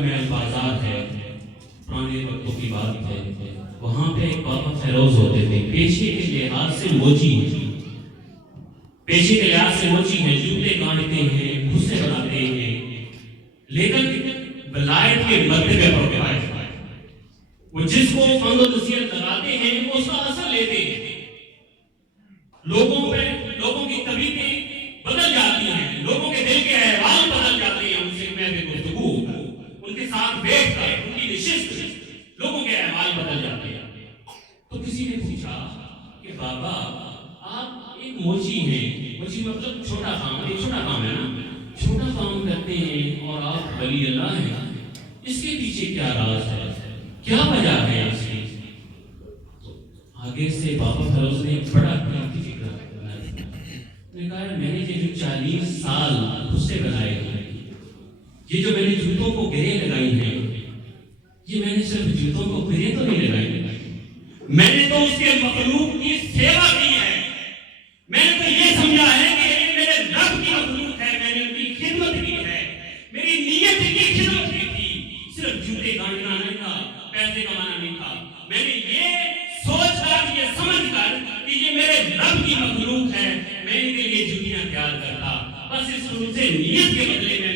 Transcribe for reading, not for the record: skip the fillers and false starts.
میں بازار ہے، پرانے وقتوں کی بات ہے، وہاں پہ ایک بابا فیروز ہوتے تھے، پیشے کے لحاظ سے موچی ہیں، پیشے کے لحاظ سے موچی ہیں، جوتے کاٹتے ہیں، بھوسے بناتے ہیں، لیکن ولایت کے مرتبے پر فائز، وہ جس کو فند و نصیحت لگاتے ہیں وہ اس کا اثر لیتے ہیں، لوگوں کی طبیعتیں بدل جاتی ہیں، لوگوں کے دل کے احوال بدل جاتے ہیں، ان سے میں گفتگو، ان کے ساتھ بیٹھ کر ان کی نشست، لوگوں کے احوال بدل جاتے ہیں۔ تو کسی نے پوچھا کہ بابا آپ ایک موچی ہیں، موچی مطلب چھوٹا کام، ایک چھوٹا کام ہے نا، چھوٹا کام کرتے ہیں اور آپ ولی اللہ ہیں، اس کے پیچھے کیا راز ہے، کیا وجہ ہے اس کی؟ آگے سے بابا فیروز نے بڑا قیمتی فکر نے کہا میں نے یہ جو 40 سال بھوسے بنائے ہیں، یہ جو میں نے جوتوں کو گرے لگائی ہیں، یہ میں نے صرف جوتوں کو گرے تو نہیں لگائی، میں نے تو اس کے مخلوق کی سیوا کی ہے، میں نے تو یہ سمجھا ہے کہ یہ میرے رب کی مخلوق ہے، میں نے ان کی خدمت کی ہے، میری نیت کی خدمت کی تھی، صرف جوتے گاڑنا نہیں تھا، پیسے کمانا نہیں تھا، میں نے یہ سوچ کر، یہ سمجھ کر کہ یہ میرے رب کی مخلوق ہے، میں ان کے لیے جوتیاں تیار کرتا، بس اس روح سے نیت کے بدلے میں